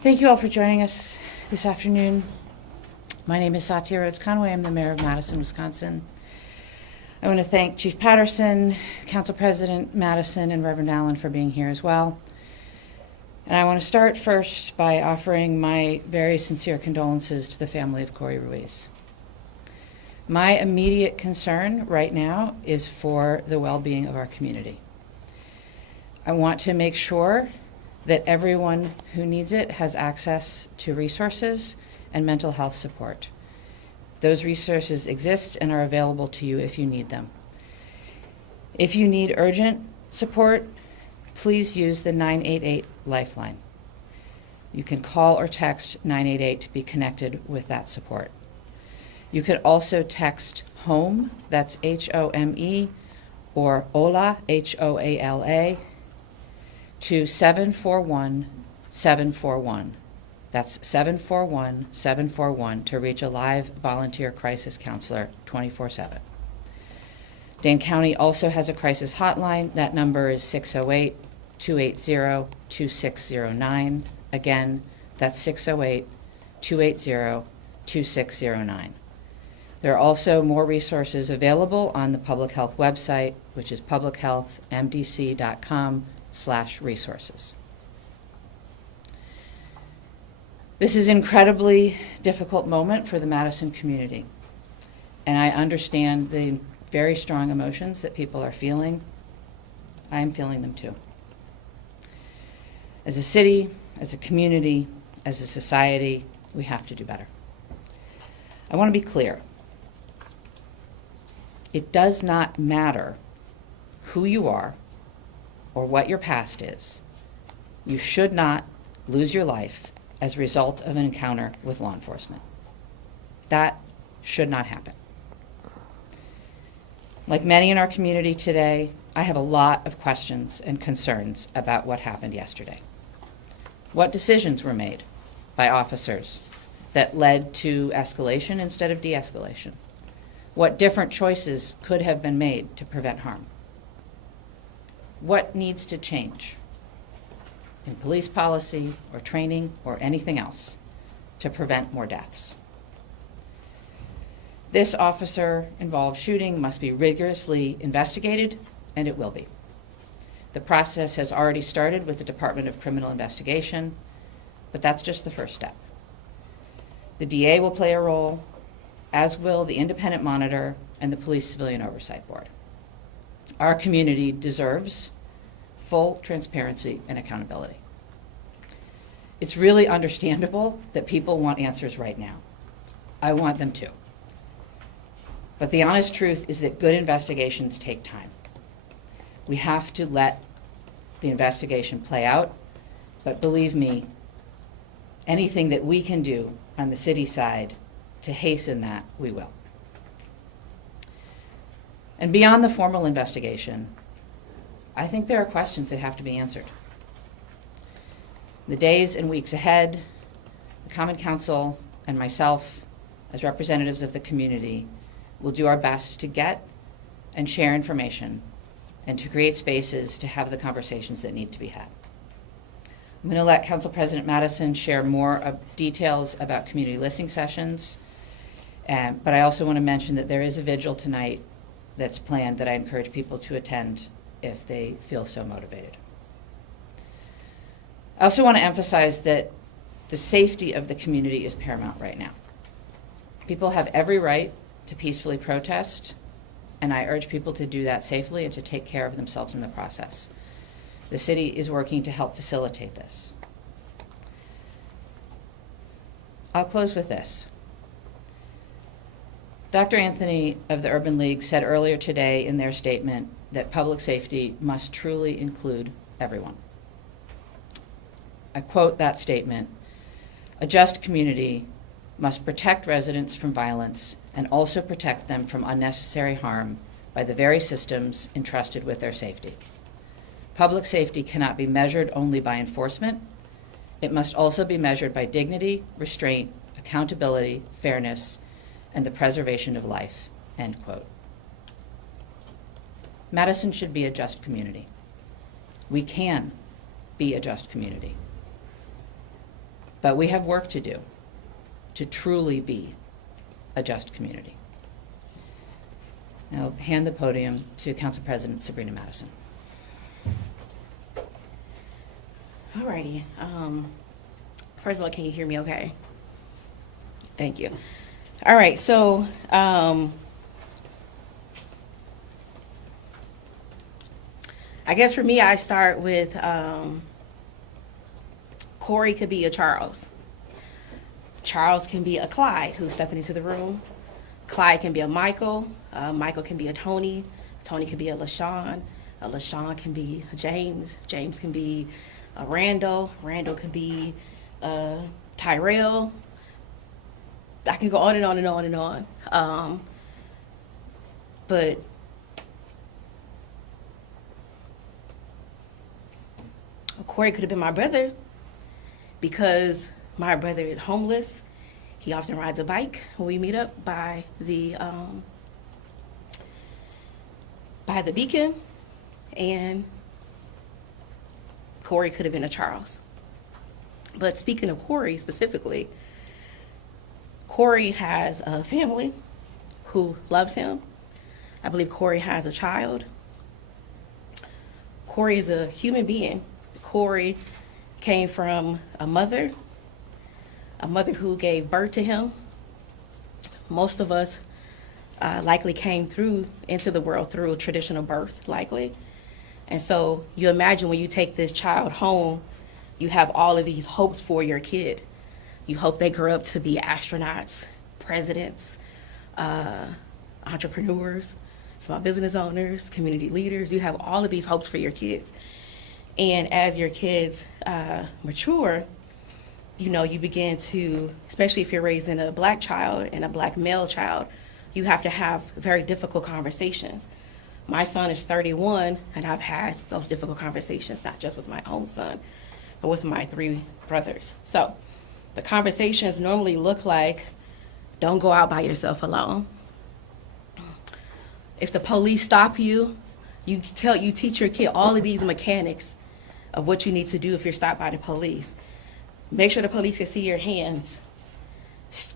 Thank you all for joining us this afternoon. My name is Satya Rhodes-Conway. I'm the mayor of Madison, Wisconsin. I want to thank Chief Patterson, Council President Madison, and Reverend Allen for being here as well. And I want to start first by offering my very sincere condolences to the family of Corey Ruiz. My immediate concern right now is for the well-being of our community. I want to make sure that everyone who needs it has access to resources and mental health support. Those resources exist and are available to you if you need them. If you need urgent support, please use the 988 Lifeline. You can call or text 988 to be connected with that support. You could also text HOME, that's HOME, or HOLA, HOALA, to 741-741. That's 741-741 to reach a live volunteer crisis counselor 24/7. Dane County also has a crisis hotline. That number is 608-280-2609. Again, that's 608-280-2609. There are also more resources available on the public health website, which is publichealthmdc.com/resources. This is an incredibly difficult moment for the Madison community, and I understand the very strong emotions that people are feeling. I am feeling them too. As a city, as a community, as a society, we have to do better. I want to be clear. It does not matter who you are or what your past is. You should not lose your life as a result of an encounter with law enforcement. That should not happen. Like many in our community today, I have a lot of questions and concerns about what happened yesterday. What decisions were made by officers that led to escalation instead of de-escalation? What different choices could have been made to prevent harm? What needs to change in police policy or training or anything else to prevent more deaths? This officer-involved shooting must be rigorously investigated, and it will be. The process has already started with the Department of Criminal Investigation, but that's just the first step. The DA will play a role, as will the independent monitor and the Police Civilian Oversight Board. Our community deserves full transparency and accountability. It's really understandable that people want answers right now. I want them too. But the honest truth is that good investigations take time. We have to let the investigation play out, but believe me, anything that we can do on the city side to hasten that, we will. And beyond the formal investigation, I think there are questions that have to be answered. The days and weeks ahead, the Common Council and myself, as representatives of the community, will do our best to get and share information and to create spaces to have the conversations that need to be had. I'm going to let Council President Madison share more details about community listening sessions, but I also want to mention that there is a vigil tonight that's planned that I encourage people to attend if they feel so motivated. I also want to emphasize that the safety of the community is paramount right now. People have every right to peacefully protest, and I urge people to do that safely and to take care of themselves in the process. The city is working to help facilitate this. I'll close with this. Dr. Anthony of the Urban League said earlier today in their statement that public safety must truly include everyone. I quote that statement: "A just community must protect residents from violence and also protect them from unnecessary harm by the very systems entrusted with their safety. Public safety cannot be measured only by enforcement. It must also be measured by dignity, restraint, accountability, fairness, and the preservation of life," end quote. Madison should be a just community. We can be a just community. But we have work to do to truly be a just community. Now, hand the podium to Council President Sabrina Madison. All righty. First of all, can you hear me okay? Thank you. All right, so I guess for me, I start with Corey could be a Charles. Charles can be a Clyde who's stepping into the room. Clyde can be a Michael. Michael can be a Tony. Tony can be a LaShawn. A LaShawn can be a James. James can be a Randall. Randall can be Tyrell. I can go on and on and on and on. But Corey could have been my brother because my brother is homeless. He often rides a bike when we meet up by the beacon, and Corey could have been a Charles. But speaking of Corey specifically, Corey has a family who loves him. I believe Corey has a child. Corey is a human being. Corey came from a mother who gave birth to him. Most of us likely came into the world through a traditional birth, likely. And so you imagine when you take this child home, you have all of these hopes for your kid. You hope they grow up to be astronauts, presidents, entrepreneurs, small business owners, community leaders. You have all of these hopes for your kids. And as your kids mature, you begin to, especially if you're raising a black child and a black male child, you have to have very difficult conversations. My son is 31, and I've had those difficult conversations, not just with my own son, but with my 3 brothers. So the conversations normally look like, don't go out by yourself alone. If the police stop you, you teach your kid all of these mechanics of what you need to do if you're stopped by the police. Make sure the police can see your hands.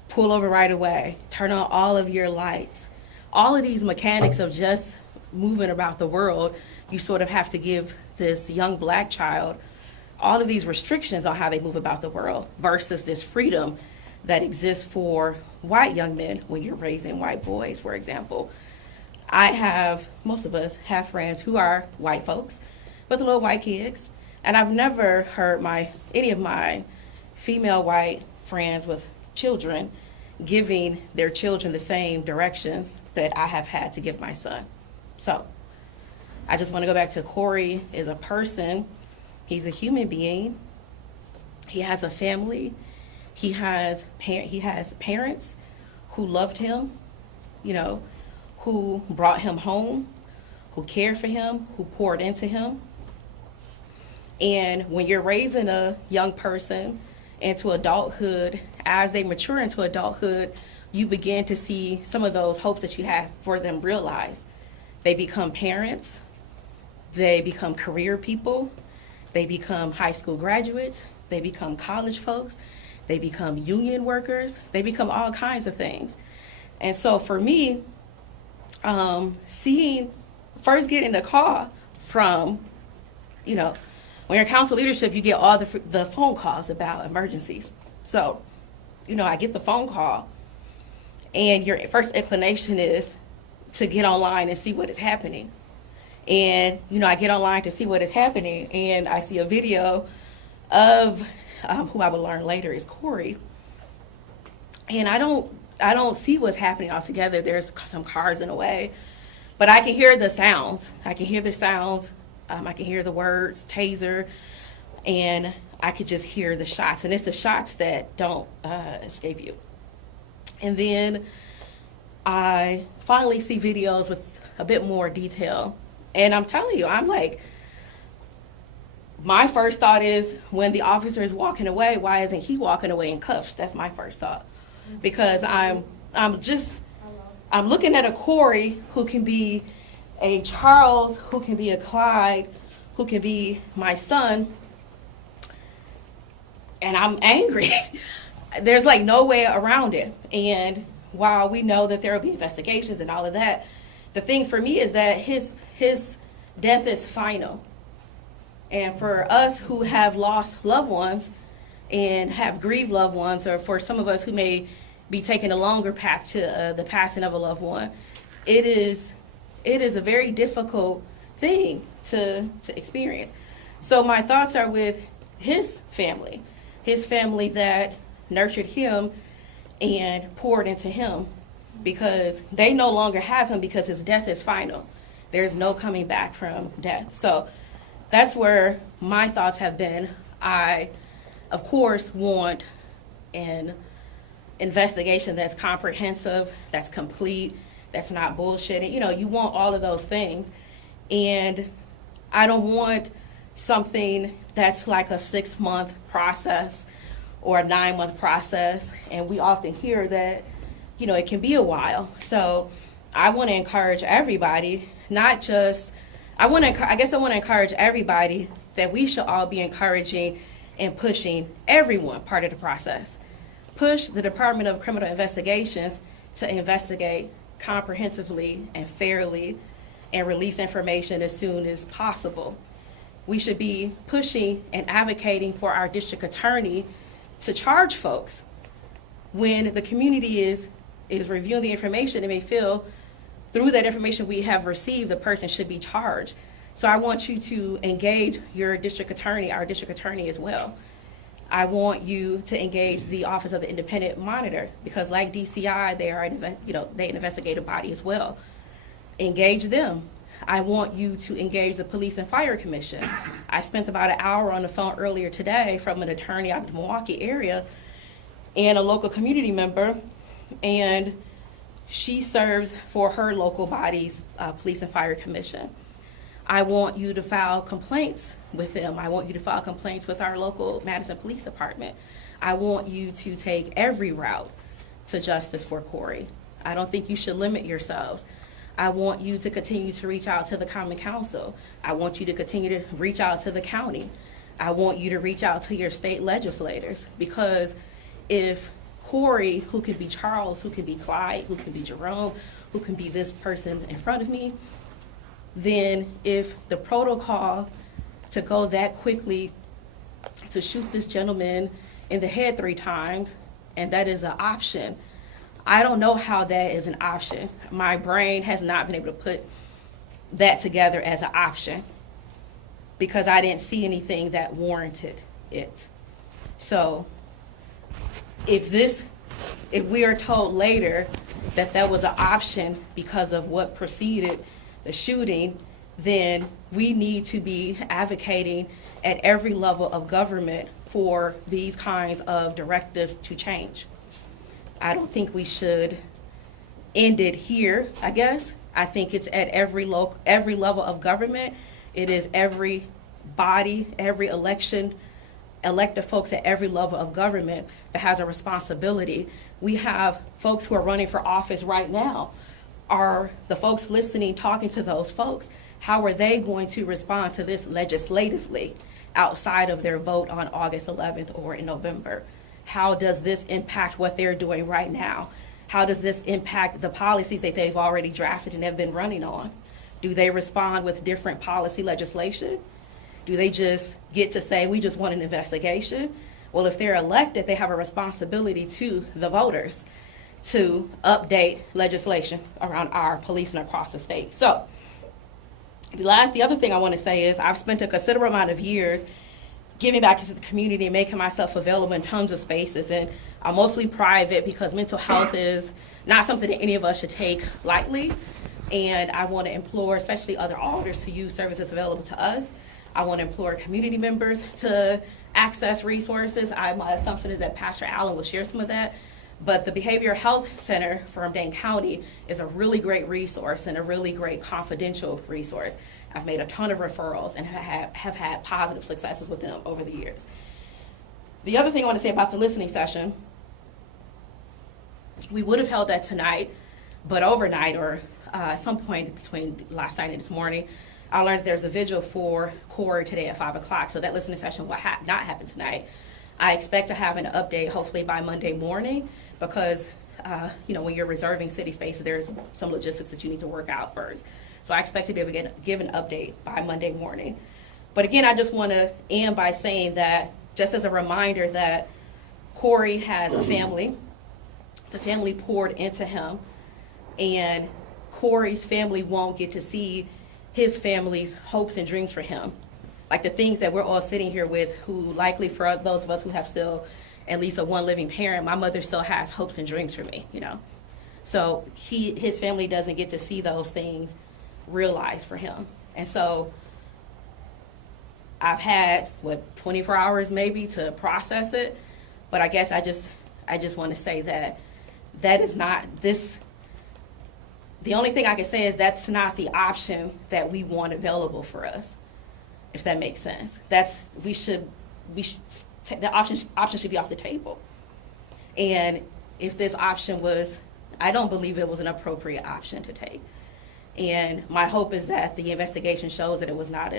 Pull over right away. Turn on all of your lights. All of these mechanics of just moving about the world, you sort of have to give this young black child all of these restrictions on how they move about the world versus this freedom that exists for white young men when you're raising white boys, for example. Most of us have friends who are white folks with little white kids, and I've never heard any of my female white friends with children giving their children the same directions that I have had to give my son. So I just want to go back to Corey is a person. He's a human being. He has a family. He has parents who loved him, who brought him home, who cared for him, who poured into him. And when you're raising a young person into adulthood, as they mature into adulthood, you begin to see some of those hopes that you have for them realized. They become parents, they become career people, they become high school graduates, they become college folks, they become union workers, they become all kinds of things. And so for me, first getting the call from, when you're council leadership, you get all the phone calls about emergencies. So, I get the phone call, and your first inclination is to get online and see what is happening. And, I get online to see what is happening, and I see a video of who I will learn later is Corey. And I don't see what's happening altogether. There's some cars in the way, but I can hear the sounds. I can hear the words, taser, and I could just hear the shots. And it's the shots that don't escape you. And then I finally see videos with a bit more detail. And I'm telling you, I'm like, my first thought is when the officer is walking away, why isn't he walking away in cuffs? That's my first thought. Because I'm looking at a Corey who can be a Charles, who can be a Clyde, who can be my son. and I'm angry. There's like no way around it. And while we know that there will be investigations and all of that, the thing for me is that his death is final. And for us who have lost loved ones and have grieved loved ones, or for some of us who may be taking a longer path to the passing of a loved one, it is a very difficult thing to experience. So my thoughts are with his family that nurtured him and poured into him, because they no longer have him, because his death is final. There's no coming back from death. So that's where my thoughts have been. I, of course, want an investigation that's comprehensive, that's complete, that's not bullshitting. You know, you want all of those things. And I don't want something that's like a 6-month process or a 9-month process. And we often hear that, you know, it can be a while. So I want to encourage everybody, not just, I want to encourage everybody that we should all be encouraging and pushing everyone part of the process. Push the Department of Criminal Investigations to investigate comprehensively and fairly and release information as soon as possible. We should be pushing and advocating for our district attorney to charge folks. When the community is reviewing the information, and may feel through that information we have received, the person should be charged. So I want you to engage your district attorney, our district attorney as well. I want you to engage the Office of the Independent Monitor, because like DCI, they are they an investigative body as well. Engage them. I want you to engage the Police and Fire Commission. I spent about an hour on the phone earlier today from an attorney out of the Milwaukee area and a local community member, and she serves for her local body's Police and Fire Commission. I want you to file complaints with them. I want you to file complaints with our local Madison Police Department. I want you to take every route to justice for Corey. I don't think you should limit yourselves. I want you to continue to reach out to the Common Council. I want you to continue to reach out to the county. I want you to reach out to your state legislators, because if Corey, who can be Charles, who can be Clyde, who can be Jerome, who can be this person in front of me, then if the protocol to go that quickly to shoot this gentleman in the head 3 times, and that is an option, I don't know how that is an option. My brain has not been able to put that together as an option, because I didn't see anything that warranted it. So if we are told later that that was an option because of what preceded the shooting, then we need to be advocating at every level of government for these kinds of directives to change. I don't think we should end it here, I guess. I think it's at every level of government. It is every body, every elected folks at every level of government that has a responsibility. We have folks who are running for office right now. Are the folks listening, talking to those folks? How are they going to respond to this legislatively outside of their vote on August 11th or in November? How does this impact what they're doing right now? How does this impact the policies that they've already drafted and have been running on? Do they respond with different policy legislation? Do they just get to say, we just want an investigation? Well, if they're elected, they have a responsibility to the voters to update legislation around our police and across the state. So the other thing I want to say is I've spent a considerable amount of years giving back into the community and making myself available in tons of spaces. And I'm mostly private, because mental health is not something that any of us should take lightly. And I want to implore, especially other alders, to use services available to us. I want to implore community members to access resources. My assumption is that Pastor Allen will share some of that. But the Behavioral Health Center from Dane County is a really great resource and a really great confidential resource. I've made a ton of referrals and have had positive successes with them over the years. The other thing I want to say about the listening session, we would have held that tonight, but overnight or at some point between last night and this morning, I learned that there's a vigil for Corey today at 5 o'clock, so that listening session will not happen tonight. I expect to have an update hopefully by Monday morning because, when you're reserving city spaces, there's some logistics that you need to work out first. So I expect to be able to give an update by Monday morning. But again, I just want to end by saying that, just as a reminder that Corey has a family. The family poured into him, and Corey's family won't get to see his family's hopes and dreams for him. Like the things that we're all sitting here with, who likely for those of us who have still at least a one living parent, my mother still has hopes and dreams for me, So his family doesn't get to see those things realized for him. And so I've had, 24 hours maybe to process it, but I guess I just want to say that is not this. The only thing I can say is that's not the option that we want available for us, if that makes sense. The option should be off the table. And if this option was, I don't believe it was an appropriate option to take. And my hope is that the investigation shows that it was not,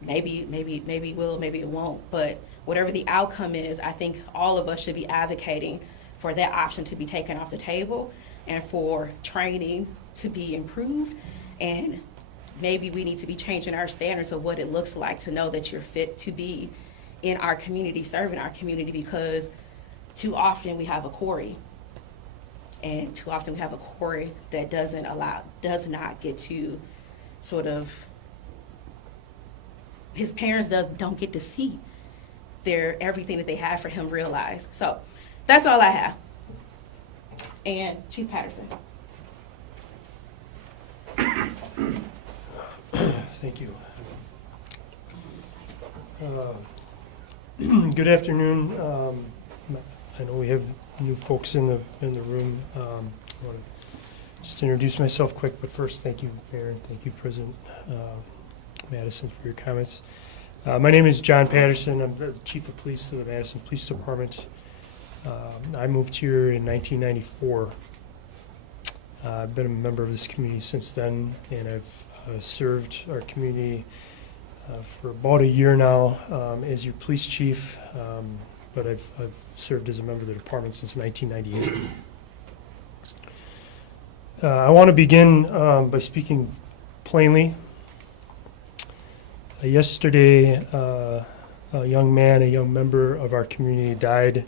maybe it will, maybe it won't. But whatever the outcome is, I think all of us should be advocating for that option to be taken off the table and for training to be improved. And maybe we need to be changing our standards of what it looks like to know that you're fit to be in our community, serving our community, because too often we have a Corey. And too often we have a Corey that does not get to sort of, his parents don't get to see everything that they have for him realized. So that's all I have. And Chief Patterson. Thank you. Good afternoon. I know we have new folks in the room. I want to just introduce myself quick, but first, thank you, Mayor, and thank you, President Madison, for your comments. My name is John Patterson. I'm the Chief of Police of the Madison Police Department. I moved here in 1994. I've been a member of this community since then, and I've served our community for about a year now as your police chief, but I've served as a member of the department since 1998. I want to begin by speaking plainly. Yesterday, a young man, a young member of our community died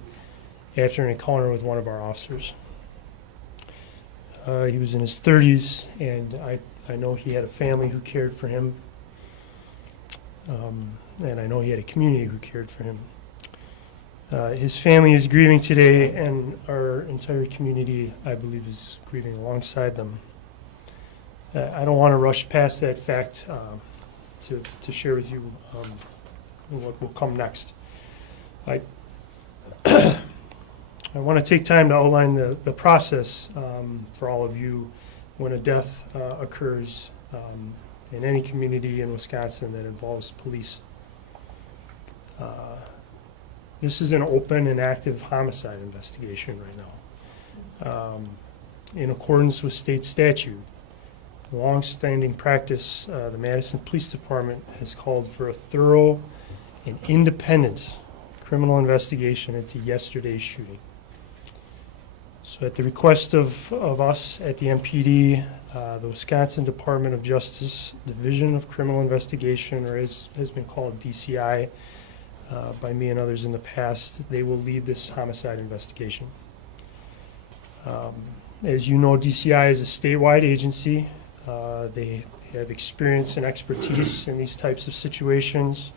after an encounter with one of our officers. He was in his 30s, and I know he had a family who cared for him, and I know he had a community who cared for him. His family is grieving today, and our entire community, I believe, is grieving alongside them. I don't want to rush past that fact to share with you what will come next. I want to take time to outline the process for all of you when a death occurs in any community in Wisconsin that involves police. This is an open and active homicide investigation right now. In accordance with state statute, long-standing practice, the Madison Police Department has called for a thorough and independent criminal investigation into yesterday's shooting. So at the request of us at the MPD, the Wisconsin Department of Justice Division of Criminal Investigation, or as has been called DCI by me and others in the past, they will lead this homicide investigation. As you know, DCI is a statewide agency. They have experience and expertise in these types of situations.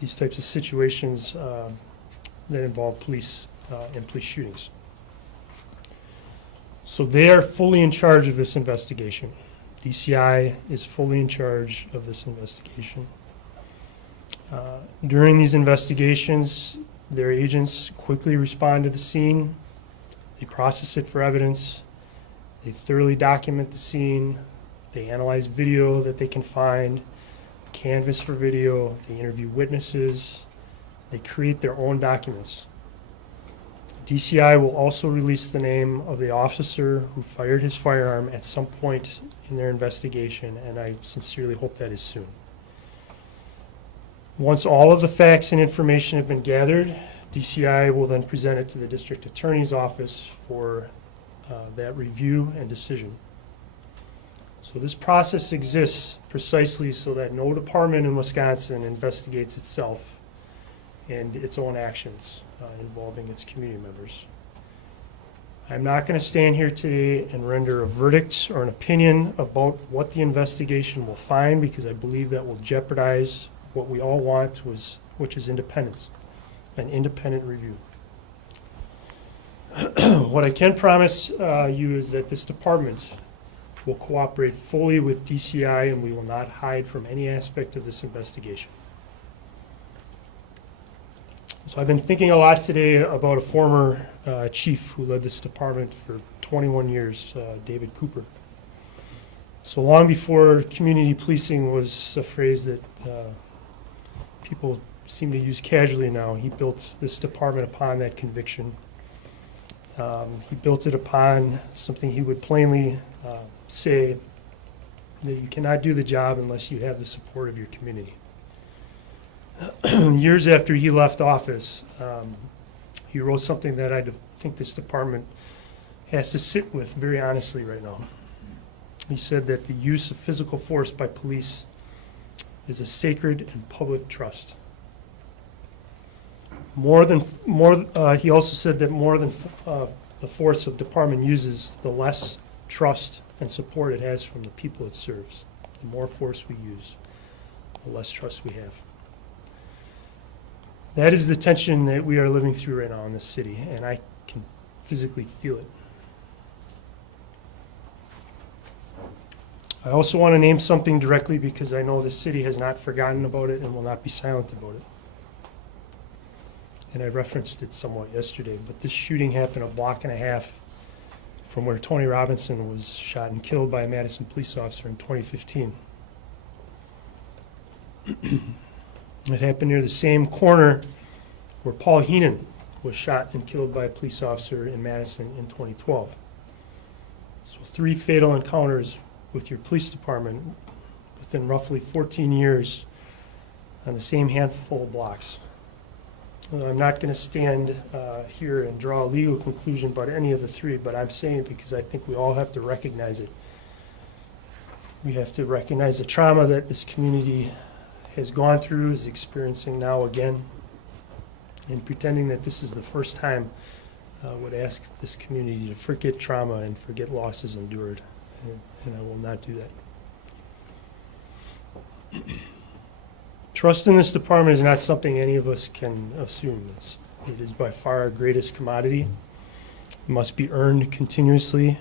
These types of situations that involve police and police shootings. So they are fully in charge of this investigation. DCI is fully in charge of this investigation. During these investigations, their agents quickly respond to the scene. They process it for evidence. They thoroughly document the scene. They analyze video that they can find, canvas for video. They interview witnesses. They create their own documents. DCI will also release the name of the officer who fired his firearm at some point in their investigation, and I sincerely hope that is soon. Once all of the facts and information have been gathered, DCI will then present it to the district attorney's office for that review and decision. So this process exists precisely so that no department in Wisconsin investigates itself and its own actions involving its community members. I'm not going to stand here today and render a verdict or an opinion about what the investigation will find, because I believe that will jeopardize what we all want, which is independence, an independent review. What I can promise you is that this department will cooperate fully with DCI, and we will not hide from any aspect of this investigation. So I've been thinking a lot today about a former chief who led this department for 21 years, David Cooper. So long before community policing was a phrase that people seem to use casually now, he built this department upon that conviction. He built it upon something he would plainly say, that you cannot do the job unless you have the support of your community. Years after he left office, he wrote something that I think this department has to sit with very honestly right now. He said that the use of physical force by police is a sacred and public trust. He also said that more than the force a department uses, the less trust and support it has from the people it serves. The more force we use, the less trust we have. That is the tension that we are living through right now in this city, and I can physically feel it. I also want to name something directly because I know the city has not forgotten about it and will not be silent about it. And I referenced it somewhat yesterday, but this shooting happened a block and a half from where Tony Robinson was shot and killed by a Madison police officer in 2015. It happened near the same corner where Paul Heenan was shot and killed by a police officer in Madison in 2012. So 3 fatal encounters with your police department within roughly 14 years on the same handful of blocks. I'm not going to stand here and draw a legal conclusion about any of the 3, but I'm saying it because I think we all have to recognize it. We have to recognize the trauma that this community has gone through, is experiencing now again, and pretending that this is the first time would ask this community to forget trauma and forget losses endured. And I will not do that. Trust in this department is not something any of us can assume. It is by far our greatest commodity. It must be earned continuously,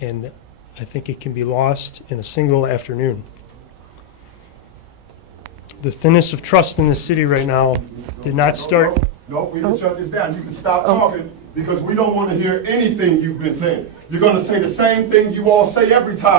and I think it can be lost in a single afternoon. The thinness of trust in the city right now did not start. No, we can shut this down. You can stop talking because we don't want to hear anything you've been saying. You're going to say the same thing you all say every time.